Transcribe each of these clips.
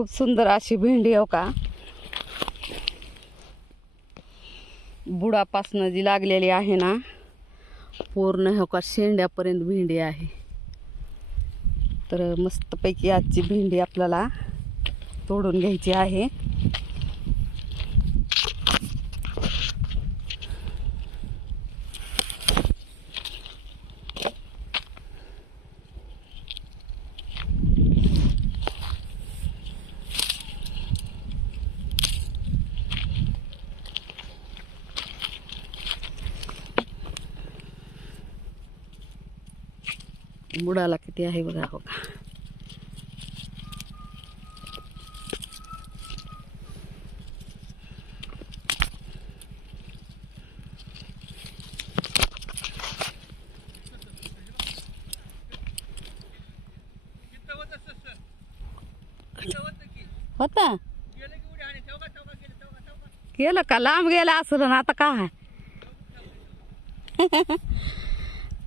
खूप सुंदर अशी भेंडी हो का, बुडापासनं जी लागलेली आहे ना पूर्ण हो का शेंड्यापर्यंत भेंडी आहे. तर मस्तपैकी आजची भेंडी आपल्याला तोडून घ्यायची आहे. बुडाला किती आहे बघा हो का. होता गेलं का, लांब गेला असेल ना आता काय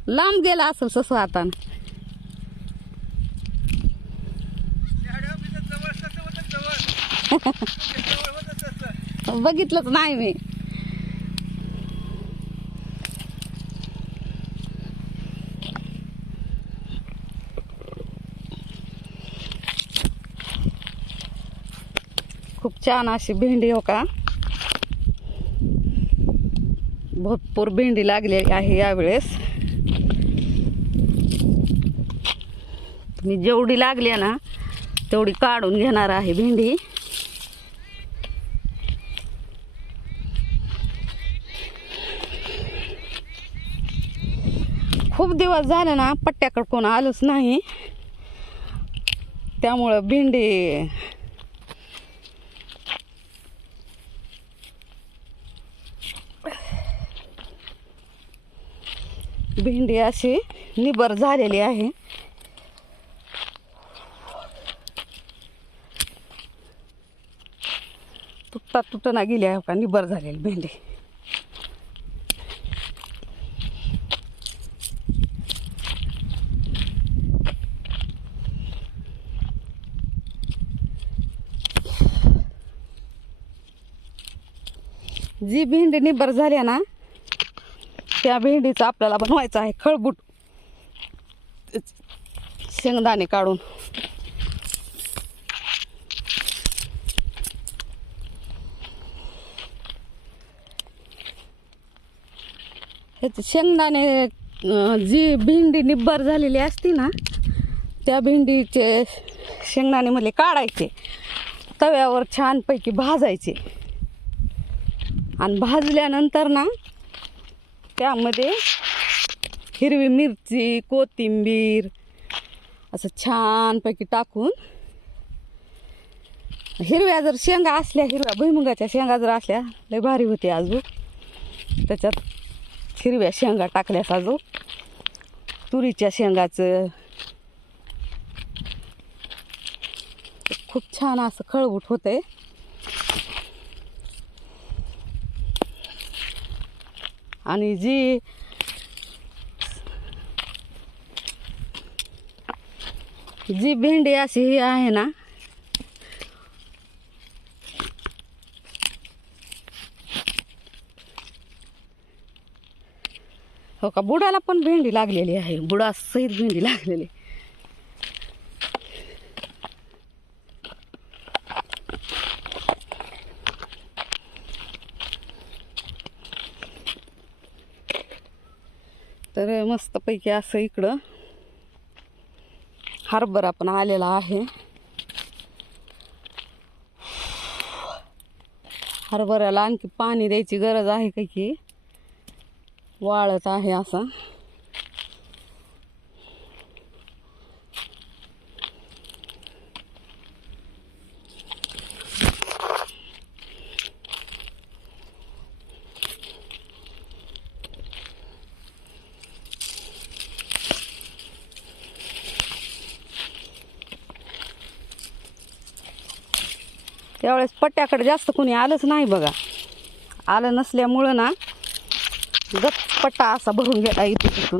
लांब गेला असेल ससं आता. बघितलंच नाही मी. खूप छान अशी भेंडी हो का, भरपूर भेंडी लागलेली आहे यावेळेस. मी जेवढी लागली ना तेवढी काढून घेणार आहे भेंडी. खूप दिवस झाले ना पट्ट्याकडे कोण आलंच नाही, त्यामुळं भेंडी अशी निबर झालेली आहे. तुटना गेली आहे का निबर झालेली भेंडी. जी भेंडी निबर झाली ना त्या भेंडीचं आपल्याला बनवायचं आहे खळबूट, शेंगदाणे काढून. ह्याचे शेंगदाणे, जी भेंडी निब्बर झालेली असती ना त्या भेंडीचे शेंगदाणे मध्ये काढायचे, तव्यावर छानपैकी भाजायचे आणि भाजल्यानंतर ना त्यामध्ये हिरवी मिरची, कोथिंबीर असं छानपैकी टाकून, हिरव्या जर शेंगा असल्या, हिरव्या भुईमुगाच्या शेंगा जर असल्या लय भारी होते. अजून त्याच्यात हिरव्या शेंगा टाकल्यास अजून तुरीच्या शेंगाचं खूप छान असं खळबूट होतंय. आणि जी भेंडी अशी ही आहे ना हो का, बुडाला पण भेंडी लागलेली आहे, बुडा सहित भेंडी लागलेली. तर मस्तपैकी असं इकडं हरभरा पण आलेला आहे. हरभऱ्याला आणखी पाणी द्यायची गरज आहे का की वाळत आहे असा. त्यावेळेस पट्ट्याकडे जास्त कोणी आलंच नाही बघा. आलं नसल्यामुळं ना गच्च पट्टा असा भरून गेला इथे तिथून.